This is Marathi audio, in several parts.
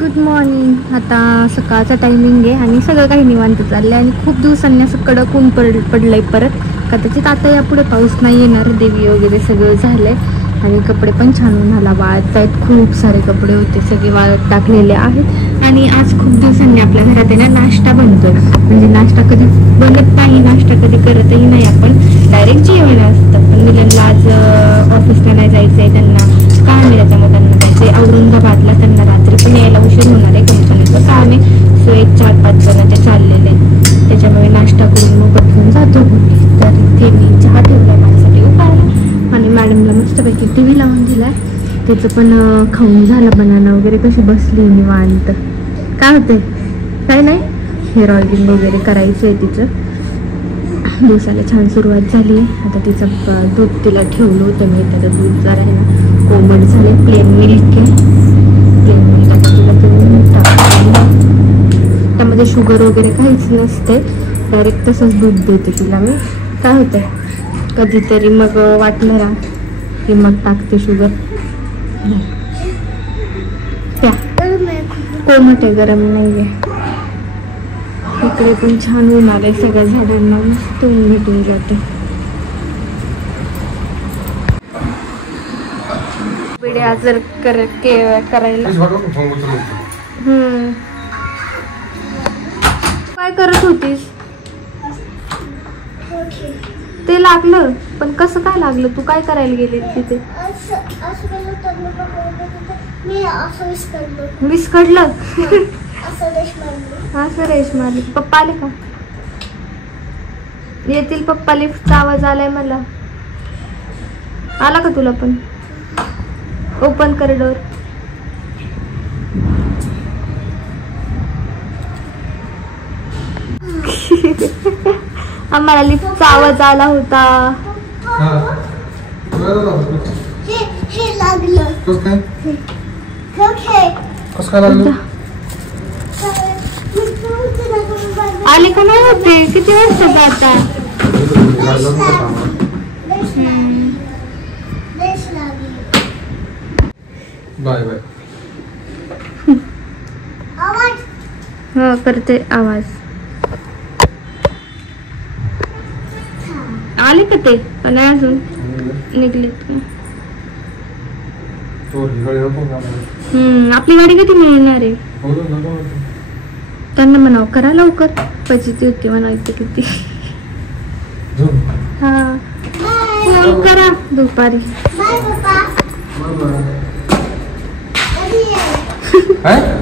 Good morning. आता सकाळचा टायमिंग आहे आणि सगळं काही निवांत चाललंय आणि खूप दिवसांनी असं कडक ऊन पडलंय परत. कदाचित आता यापुढे पाऊस नाही येणार. देवी वगैरे सगळं झालंय आणि कपडे पण छान उन्हाला वाळत आहेत. खूप सारे कपडे होते सगळे वाळत टाकलेले आहेत. आणि आज खूप दिवसांनी आपल्या घरात आहे ना नाश्ता बनतोय. म्हणजे नाश्ता कधी बनत नाही, नाश्ता कधी करतही नाही आपण, डायरेक्ट जेवण असतं. पण मुलांना आज ऑफिसला नाही जायचं आहे, त्यांना काम आहे, त्याच्यामुळे त्यांना जायचं औरंगाबादला. त्यांना रात्री पण यायला उशीर होणार आहे, कंपनीचं काम आहे. सो 1-4-5 जण ते चाललेले आहेत, त्याच्यामुळे नाश्ता करून मग पटकन जातो. तर इथे मी चहा ठेवला माझ्यासाठी उपायला आणि मॅडमला मस्तपैकी TV लावून दिलाय. त्याचं पण खाऊन झालं, बनाना वगैरे कशी बसली निवांत. काय होतंय? काय नाही, हेअर ऑइलिंग वगैरे करायचं आहे तिचं. दिवसाला छान सुरुवात झाली. आता तिचं दूध तिला ठेवलं होतं मी, त्याचं दूध जरा आहे ना कोमट झाले. प्लेन मिल्क आहे, प्लेन मिल्क. आता तिला तुम्ही टाकून, त्यामध्ये शुगर वगैरे काहीच नसते, डायरेक्ट तसंच दूध देते तिला मी. काय होतंय कधीतरी मग वाटणार की मग टाकते शुगर. त्या कोमट आहे, गरम नाही आहे. इकडे पण छान ऊन आलंय, सगळ्या झाडांना मस्त ऊन भेटून जाते. व्हिडिओ जर करायला काय करत होतीस? ते लागलं, पण कसं काय लागलं? तू काय करायला गेली तिथे? विस्कडलं. असं रेश मारली. पप्पा आले का? येतील पप्पा. लिफ्टचा आवाज आलाय मला. आला का तुला पण? ओपन कर डोर. आम्हाला लिफ्टचा आवाज आला होता. आले का नाही होते? किती वाजता आता? Bye bye. हो करते आवाज. आले का ते? पण नाही अजून निघलेत का? आपली गाडी कधी मिळणार आहे? त्यांना म्हणावं करा लवकर, पचिती होती म्हणायचं किती. हा फोन करा दुपारी.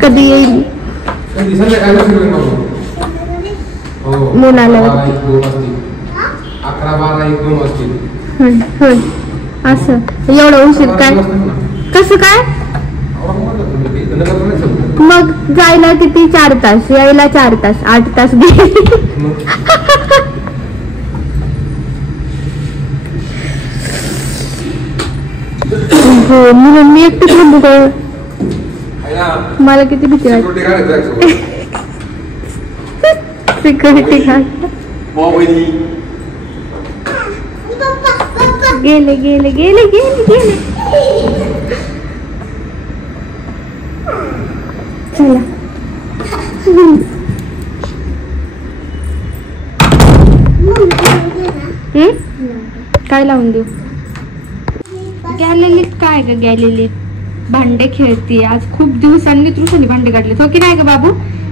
कधी येईल मुलाला? 11-12-1-2 वाजतील. होय असं एवढं उशीर काय? कसं काय? मग जायला किती 4 तास, यायला 4 तास, 8 तास गेले. हो म्हणून मी एकटीच म्हणतो, मला किती भीती वाटते. सिक्युरिटी गार्ड गेले गेले गेले गेले गेले. चला काय लावून देऊ? गॅलरीत काय ग? गॅलरीत भांडे खेळते. आज खूप दिवसांनी तृषाने भांडे काढले हो की नाही ग बाबू?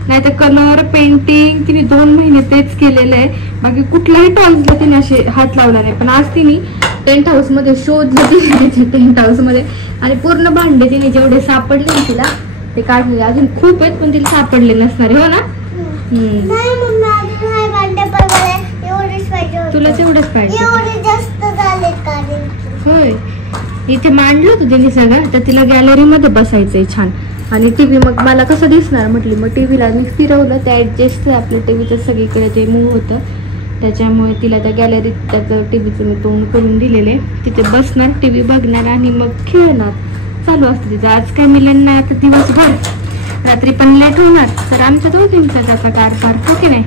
नाही तर कलर पेंटिंग तिने 2 महिने तेच केलेलं आहे. बाकी कुठल्याही टॉयजला तिने असे हात लावला नाही. पण आज तिने टेंट हाऊस मध्ये शोधलं तिने, टेंट हाऊस मध्ये, आणि पूर्ण भांडे तिने जेवढे सापडले ना तिला ते काढले. अजून खूप आहेत पण तिला सापडले नसणारे. हो ना? तुलाच एवढंच पाहिजे? होय. इथे मांडलं होतं तिने सगळं, तर तिला गॅलरी मध्ये बसायचंय छान. आणि टीव्ही मग मला कसं दिसणार म्हटली. मग टीव्हीला मी फिरवलं, त्या ऍडजस्ट आपल्या टीव्हीचं सगळीकडे ते मूव होतं, त्याच्यामुळे तिला त्या गॅलरीत त्याचं टीव्हीचं मी तोंड करून दिलेले. तिथे बसणार, टीव्ही बघणार आणि मग खेळणार. चालू असतं तिचं. आज काय मिलन नाही आता दिवसभर, रात्री पण लेट होणार. तर आमच्या दोघींचा त्याचा कारभार. हो की नाही?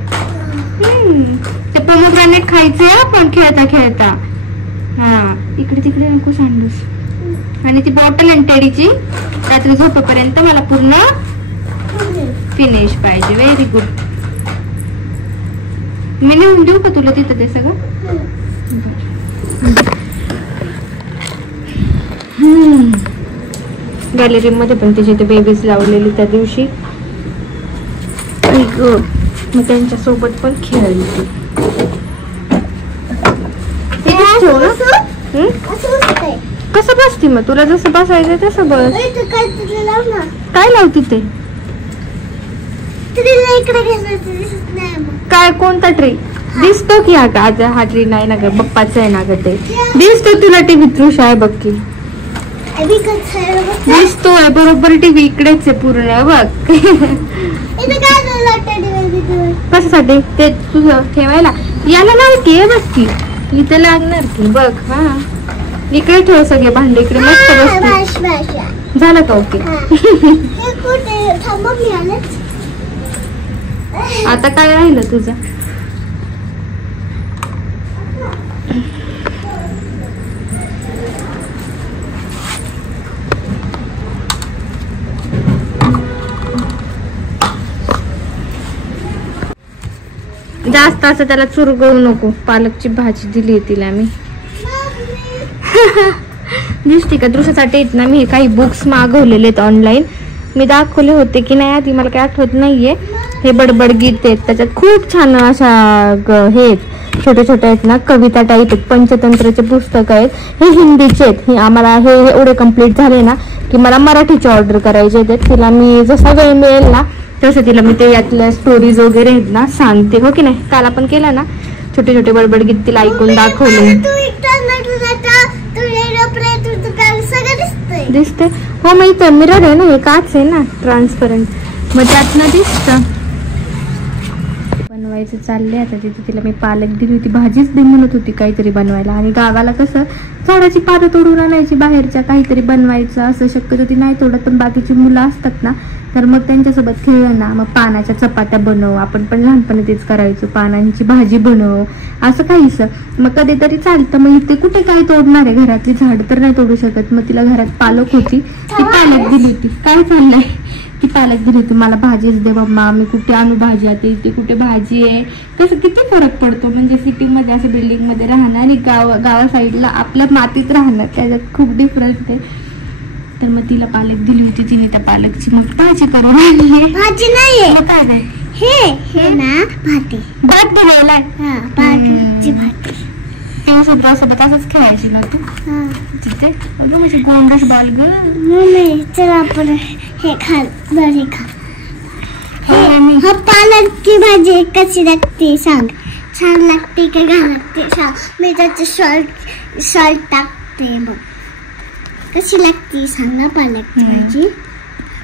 ते पोमोग्रॅनेट खायचे आपण खेळता खेळता. हा इकडे तिकडे नको सांडूस. आणि ती बॉटल आणि टेडीची रात्री झोपेपर्यंत मला पूर्ण फिनिश पाहिजे. Very good. मी नेऊन देऊ का तुला तिथं ते सगळं? गॅलरी मध्ये पण तिचे ते बेबीज लावलेली त्या दिवशी, मग त्यांच्या सोबत पण खेळली ती. कसं बसती मग? तुला जसं बसायचं तसं बस. काय लावती ते? काय कोणता ट्री दिसतो की? हा ट्री नाही ना ग, पप्पाचा आहे ना ग. ते दिसतो तुला टीव्ही? तृषा आहे बघ की, दिसतोय बरोबर. टीव्ही इकडेच आहे पूर्ण बघ. कशासाठी ते तुझं ठेवायला? याला लावते बघ की, इथे लागणार की बघ. हा इकडे ठेव सगळे भांडे, इकडे मस्त बसते. झालं का? ओके. आता काय राहिलं तुझं? जास्त असं त्याला चुरगवू नको. पालकची भाजी दिली आहे तिला मी. दिसते का? तुझ्यासाठी ना मी काही बुक्स मागवलेले आहेत ऑनलाईन. मी दाखवले होते की नाही आधी, मला काही आठवत नाहीये. हे बडबड गीत आहेत, त्याच्यात खूप छान अशा हे छोटे छोटे आहेत ना, कविता टाईप आहेत. पंचतंत्राचे पुस्तक आहेत. हे हिंदीचे आहेत. हे आम्हाला हे एवढे कम्प्लीट झाले ना की मला मराठीचे ऑर्डर करायचे आहेत. तिला मी जसा वेळ मिळेल ना तसं तिला मी ते यातल्या स्टोरीज वगैरे आहेत ना सांगते. हो की नाही? काल आपण केलं ना छोटे छोटे बडबड गीत, तिला ऐकून दाखवले. दिसते? हो, मग इथं मिरर आहे ना, हे काच आहे ना ट्रान्सपरंट, मग त्यातनं दिसतं. बनवायचं चाललंय आता. तिथे तिला मी पालक दिली होती, भाजीच दे म्हणत होती काहीतरी बनवायला. आणि गावाला कसं झाडाची पानं तोडून आणायची बाहेरच्या, काहीतरी बनवायचं असं शक्यतो ती नाही तोडत. पण बाकीची मुलं असतात ना, तर मग त्यांच्यासोबत खेळलं ना, मग पानाच्या चपात्या बनव. आपण पण लहानपणी तेच करायचो, पानांची भाजी बनव असं काहीच. मग कधीतरी चालतं. मग इथे कुठे काय तोडणार आहे? घरातली झाड तर नाही तोडू शकत. मग तिला घरात पालक होती, ती पालक दिली होती. काय चाललंय? ती पालक दिली होती. मला भाजीच दे मम्मा, मी कुठे आणू भाजी? आता इथे कुठे भाजी आहे? कसं किती फरक पडतो. म्हणजे सिटीमध्ये असं बिल्डिंगमध्ये राहणं आणि गावा साईडला आपल्या मातीत राहणं, त्याच्यात खूप डिफरन्स आहे. तर मग तिला पालक दिली होती, तिने त्या पालकची मग भाजी करून आणली. भाजी नाहीये, काय नाही, हे ना भात दिलेला भाजी. तेव्हा सोबत असंच खेळायची ना तू तिथे. म्हणजे गोंडस बाल ग. चल आपण हे खा. पालकची भाजी कशी लागते सांग? छान लागते का घाण लागते सांग? मी त्याचे सॉल्ट टाकते बघ. कशी लागते सांग ना पालकची भाजी?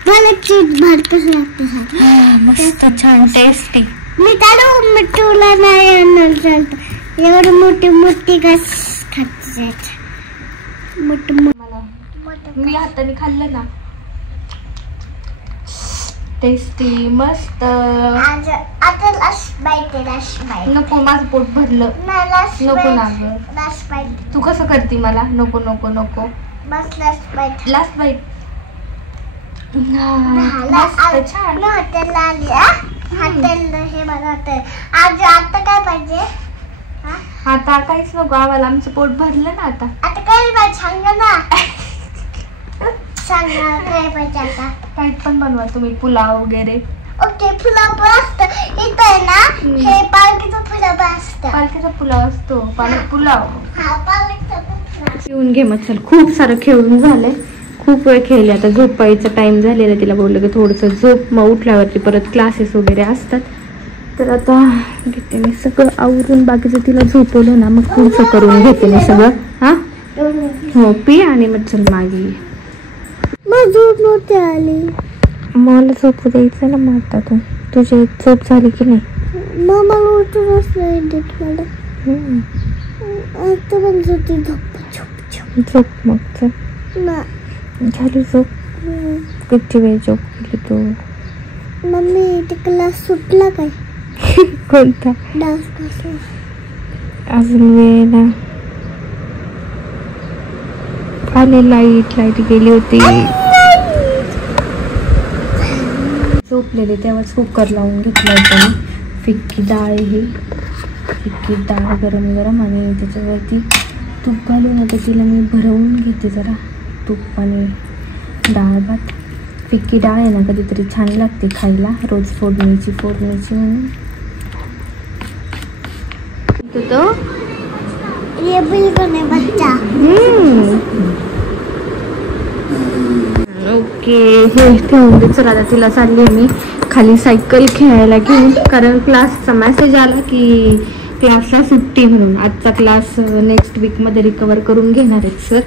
पालकची भाजी कशी लागते सांग? मस्त छान टेस्टी. मी त्याला तुला नाही आणणार चालतं. एवढी मोठी मोठी घास खाते. मी हाताने खाल्लं ना, टेस्टी मस्त. नको, माझं पोट भरलं. नको ना ग. तू कसं करते मला? नको नको नको. Last bite. मस्त छान. आता काय पाहिजे? आता काहीच नको आम्हाला, आमचं पोट भरलं ना आता. आता काय पाहिजे सांग ना. सांग ना काय पाहिजे आता. काही पण बनवा तुम्ही, पुलाव वगैरे. ओके, पुलाव पण असतं इथं आहे ना. हे पालकीचा पुलाव असतं. पालकीचा पुलाव असतो, पालक पुलाव. हा, पालकचा पुलाव. येऊन घे मग. चल, खूप सारं खेळून झालंय, खूप वेळ खेळले. आता झोपायचा टाइम झालेला. तिला बोललं की थोडंसं झोप, मग उठल्यावरती परत क्लासेस वगैरे असतात. तर आता घेते मी सगळं आवरून. बाकीचं तिला झोपवलं ना, मग पुढचं करून घेते मी सगळं. हा हो, पी आणि मग चल मागे ये. झोप नव्हती आली. मला झोपू द्यायचं ना मग. आता तुझी झोप झाली की नाही? मला उठूनच नाही देत मला. आता पण झोपते. झोप मग. चल झाली झोप. किती वेळ झोपली तू? मम्मी ते क्लास सुटला काय? कोणता? Dance class. अजून वेळ ना. लाईट गेली होती. झोपलेले तेव्हाच कुकर लावून घेतला होता मी. फिक्की डाळ ही फिक्की डाळ गरम गरम आणि त्याच्यावरती तूप घालून आता तिला मी भरवून घेते जरा तूप आणि डाळ भात. फिक्की डाळ आहे ना कधीतरी छान लागते खायला, रोज फोडणीची म्हणून. तो ये बिल्कुल बच्चा. ओके हे ठेवून दे. चला आता तिला चालली मी खाली सायकल खेळायला घेऊन, कारण क्लासचा मेसेज आला की क्लासला सुट्टी म्हणून. आजचा क्लास नेक्स्ट वीकमध्ये रिकवर करून घेणार आहेत सर,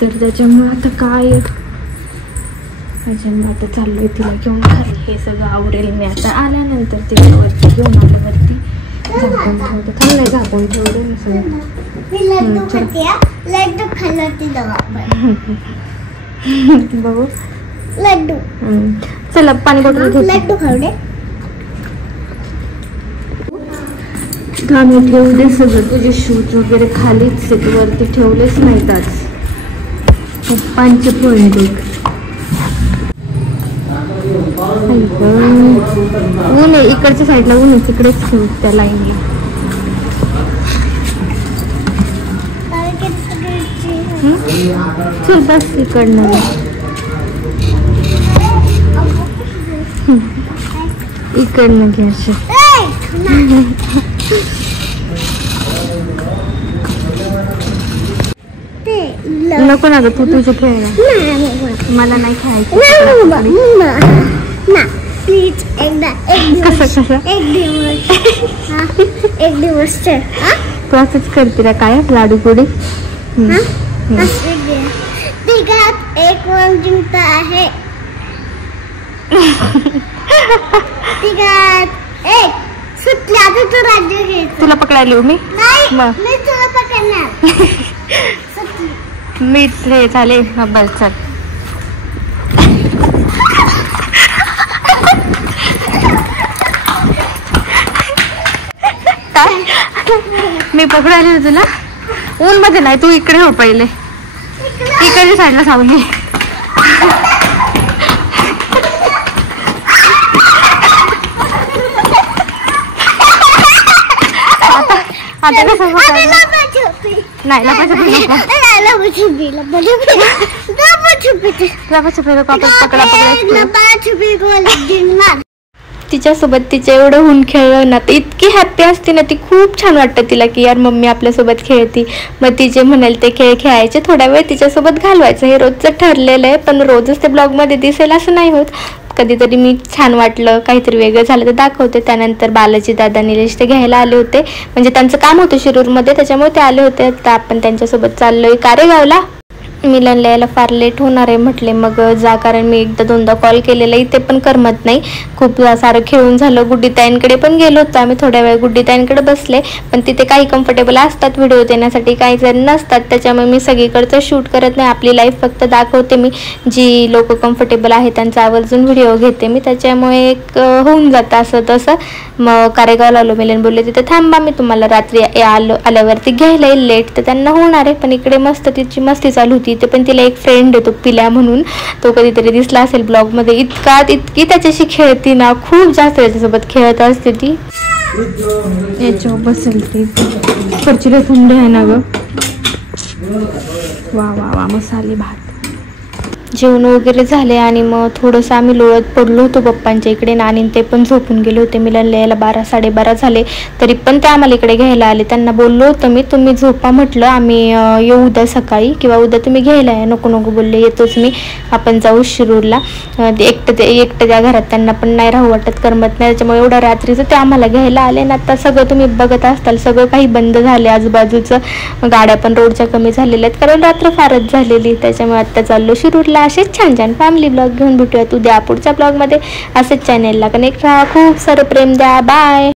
तर त्याच्यामुळे आता काय आता चाललोय तिला घेऊन खाली. हे सगळं आवरेल मी आता आल्यानंतर तिला वरती घेऊन आल्यावरती झाकून ठेवते. थांब नाही झाकून ठेवते मी सगळं. लड्डू खाल्लं बघू लड्डू. चला पाणी बॉटल घेऊ. लड्डू खाऊ दे. आम्ही ठेवू दे सगळं. तुझे शूज वगैरे खालीच वरती ठेवलेच नाहीत आज. पप्पांचे पॉइंट ऊन आहे इकडच्या साईडला, ऊन आहे तिकडेच ठेवू त्या लाईनला. चल बस इकडनं. इकडनं घ्यायचे. नको ना ग तू तुझे खेळ. मला नाही खेळायचं. प्लीज एकदा एक दिवस तू असंच करते ना काय लाडू पुडी. तिघात एक वन जिंकता आहे. तिघात एक सुटल्या तर तू राज्य घ्यायचं. तुला पकडायला येऊ मी. नाही मी तुला पकडणार. मीच रे चालेल. बस चल. मी पकडायला तुला ऊन मध्ये नाही. तू इकडे हो पहिले. इकडच्या साईडला सावली. आता कसं नाही तिच्यासोबत तिच्या एवढं होऊन खेळलं ना, तर इतकी हॅप्पी असते ना ती. खूप छान वाटतं तिला की यार मम्मी आपल्यासोबत खेळती. मग ती जे म्हणाल ते खेळ खेळायचे, थोडा वेळ तिच्यासोबत घालवायचं. हे रोजचं ठरलेलं आहे, पण रोजच ते ब्लॉगमध्ये दिसेल असं नाही होत. कधीतरी मी छान वाटलं काहीतरी वेगळं झालं तर दाखवते. त्यानंतर बालाजी दादा निलेश ते घ्यायला आले होते, म्हणजे त्यांचं काम होतं शिरूरमध्ये, त्याच्यामुळे ते आले होते. तर आपण त्यांच्यासोबत चाललोय कारेगावला. मिलनला यायला फार लेट होणार आहे म्हटले मग जा, कारण मी एकदा दोनदा कॉल केलेला, इथे पण करमत नाही. खूप सारं खेळून झालं. गुड्डीताईंकडे पण गेलो होतो आम्ही, थोड्या वेळ गुड्डीताईंकडे बसले, पण तिथे काही कम्फर्टेबल असतात व्हिडिओ देण्यासाठी, काही जण नसतात. त्याच्यामुळे मी सगळीकडचं शूट करत नाही. आपली लाईफ फक्त दाखवते मी. जी लोक कम्फर्टेबल आहे त्यांचा आवर्जून व्हिडिओ घेते मी. त्याच्यामुळे एक होऊन जातं असं तसं. मग कारेगावला आलो. मिलन बोलले तिथे थांबा, मी तुम्हाला रात्री आल्यावरती घ्यायला येईल. लेट तर त्यांना होणार आहे, पण इकडे मस्त तिची मस्ती चालू होती. ते पण तिला एक फ्रेंड आहे तो पिल्या म्हणून, तो कधीतरी दिसला असेल ब्लॉगमध्ये. इतकी त्याच्याशी खेळती ना, खूप जास्त त्याच्यासोबत खेळत असते ती. याच्यावर बसेल ती. खर्चीला थंड आहे ना ग. वा वा वा मसाले भात. जेवण वगैरे झाले आणि मग थोडंसं आम्ही लोळत पडलो होतो पप्पांच्या इकडे. आणि ते पण झोपून गेले होते. मिलनला यायला 12-12:30 झाले, तरी पण ते आम्हाला इकडे घ्यायला आले. त्यांना बोललो होतं मी तुम्ही झोपा म्हटलं, आम्ही येऊ उद्या सकाळी किंवा उद्या तुम्ही घ्यायला या. नको नको बोलले, येतोच मी, आपण जाऊ शिरूरला. एकटं त्या घरात त्यांना पण नाही राहू वाटत, करमत नाही. त्याच्यामुळे एवढ्या रात्रीचं ते आम्हाला घ्यायला आले ना. आता सगळं तुम्ही बघत असताल, सगळं काही बंद झाले आजूबाजूचं. गाड्या पण रोडच्या कमी झालेल्या आहेत, कारण रात्र फारच झालेली. त्याच्यामुळे आता चाललो शिरूरला. असेच छान छान फॅमिली ब्लॉग घेऊन भेटूयात उद्या पुढच्या ब्लॉगमध्ये. असेच चॅनेलला कनेक्ट राहा. खूप सारं प्रेम द्या. बाय.